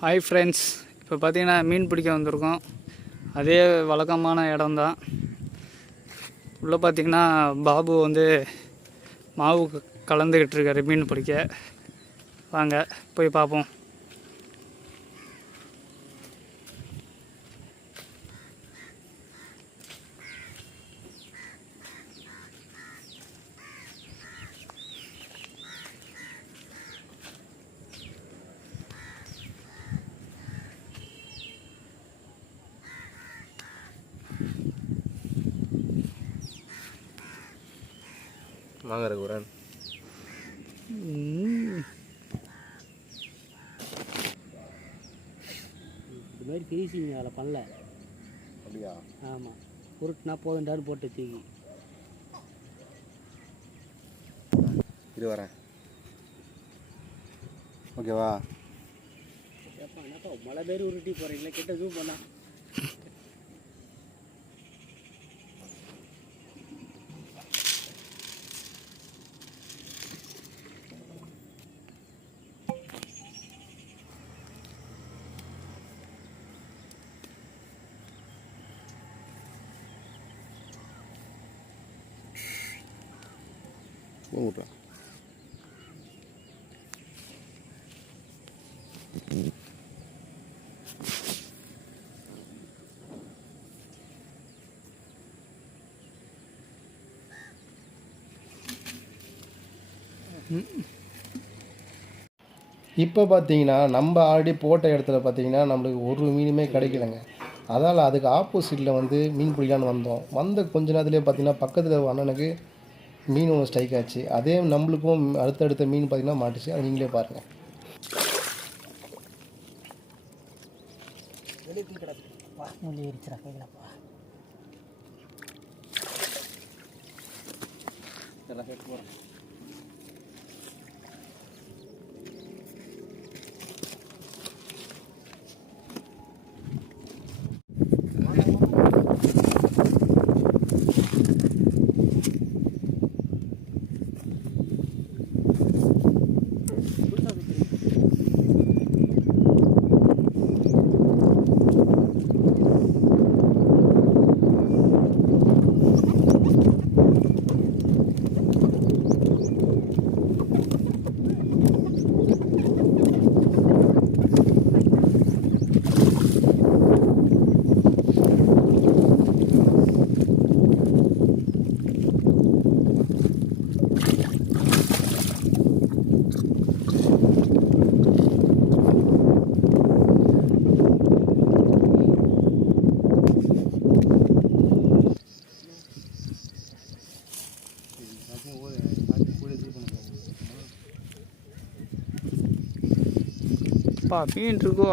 Hi friends, இப்போ பார்த்தீங்கன்னா மீன் பிடிக்க வந்திருக்கோம். அதே வழக்கமான இடம்தான். உள்ளே பார்த்திங்கன்னா பாபு வந்து மாவு கலந்துக்கிட்டு இருக்காரு மீன் பிடிக்க. வாங்க போய் பார்ப்போம். வாங்க ரகுவரன். இது மாதிரி ஃபினிஷிங் அதில் பண்ணல. அப்படியா? ஆமாம், உருட்டுனா போதுண்டாரு போட்டு தூக்கி இது வரேன். ஓகேவா? ஏப்பா என்னப்பா மழை பேர் உருட்டி போகிறீங்களா? கிட்ட ஜூம் பண்ணா விட்றேன். இப்போ பார்த்தீங்கன்னா நம்ம ஆல்ரெடி போட்ட இடத்துல பார்த்தீங்கன்னா நம்மளுக்கு ஒரு மீனுமே கிடைக்கலங்க. அதனால் அதுக்கு ஆப்போசிட்டில் வந்து மீன் பிடிக்கலான்னு வந்த கொஞ்ச நேரத்துலேயே பார்த்தீங்கன்னா பக்கத்தில் அண்ணனுக்கு மீன் ஒன்று ஸ்ட்ரைக் ஆச்சு. அதே நம்மளுக்கும் அடுத்தடுத்த மீன் பார்த்திங்கன்னா மாட்டுச்சு. அது நீங்களே பாருங்கள். பா மீன் இருக்கோ?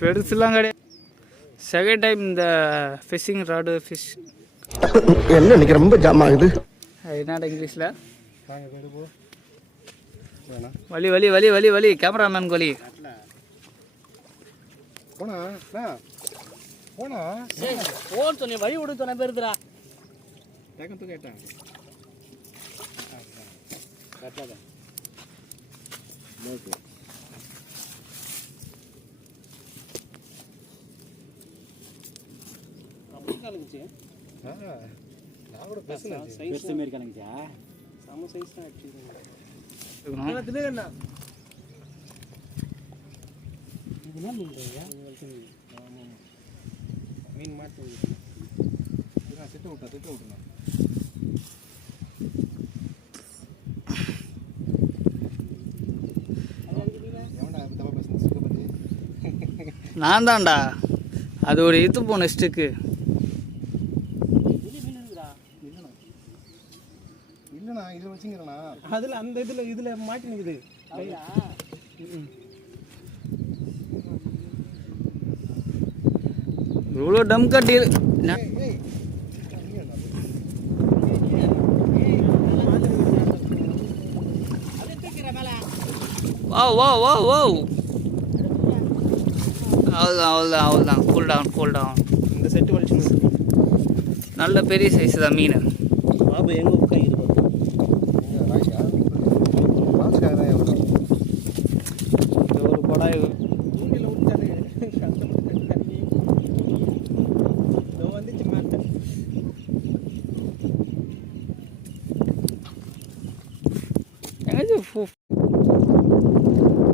பெருசுலாம் கிடையாது. செகண்ட் டைம் இந்த ஃபிஷ்ஷிங் ராடு ஃபிஷ் என்ன இன்னைக்கு ரொம்ப ஜாம் ஆகுது. என்னடா இங்கிலீஷில் வலி வலி வலி வலி வலி கேமராமேன் கோலி போனா போனா போன்னு சொன்னேன், வழி விடு சொன்ன பேருதுரா. டேக்கத்து கேட்டேன். கரெக்டாக ஓகே. அப்படி கலங்குச்சு. நான் கூட பேசுனேன். சைஸ் மாரி கலங்குச்சா? செம்ம சைஸ் தான் அடிச்சுக்கணும். என்ன இது என்ன மீன்? மீன் மாட்டு திட்ட விட்டுனா நான் தான்டா. அது ஒரு இது போன ஸ்டிக்கு. இல்லைண்ணா இதில் வச்சுங்கிறண்ணா. அதில் அந்த இதில் மாட்டி நிற்குது. இவ்வளோ டம் கட்டி வா வா வா வா. அவ்வளோதான் அவ்வளோதான் அவ்வளோதான். Cool down cool down. இந்த செட்டு வலிச்சு நல்ல பெரிய சைஸ் தான் மீன். பாபு எங்கே உட்காந்து இது ஒரு கொடாய். தூண்டில் விட்டாரு வந்துச்சு மாட்டேன். எங்கேயாச்சும்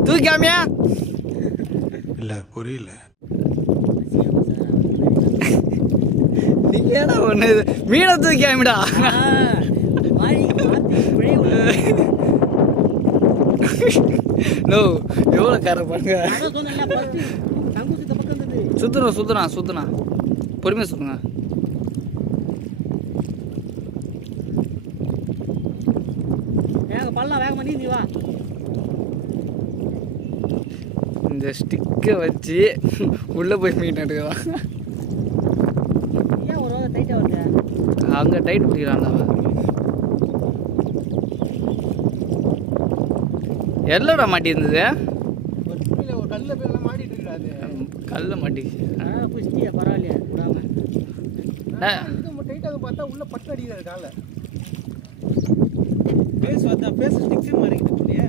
தூக்காமியா இல்லை புரியல. நீங்க ஏடா ஒன்று மீனை தூக்காமிடா. நோ எவ்வளோ கரை பண்ணுங்க. சுத்துனா பொறுமையாக சுத்துங்க. பல்லாம் வேக மாட்டேன் நீ வா. இந்த ஸ்டிக்கை வச்சு உள்ளே போய் மீன் எடுக்கலாம். ஏன் ஒரு டைட்டாக வருது? அங்கே டைட் பிடிக்கிறான் அவன். எல்லோடா மாட்டி இருந்தது. ஒரு துணியில் ஒரு கல்லில் போய் எல்லாம் மாட்டிட்டு இருக்காது. கல்ல மாட்டிச்சு. புஷ்டியா பரவாயில்லையா விடாம. இது டைட்டாக பார்த்தா உள்ள பட்டு அடிக்கிறாரு காலை. பேஸ் வந்தா பேஸ் ஸ்டிக்கு மாறிக்கிட்டு இல்லையா?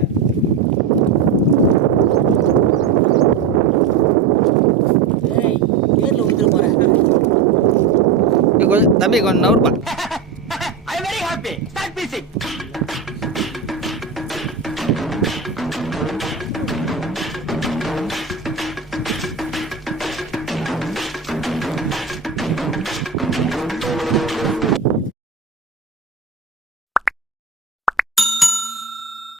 ஏய் நேரில் ஊற்ற போகிறேன். கொஞ்சம் தம்பி கொஞ்சம் நவர்ப்பா. I am very happy. Start பீசிங்.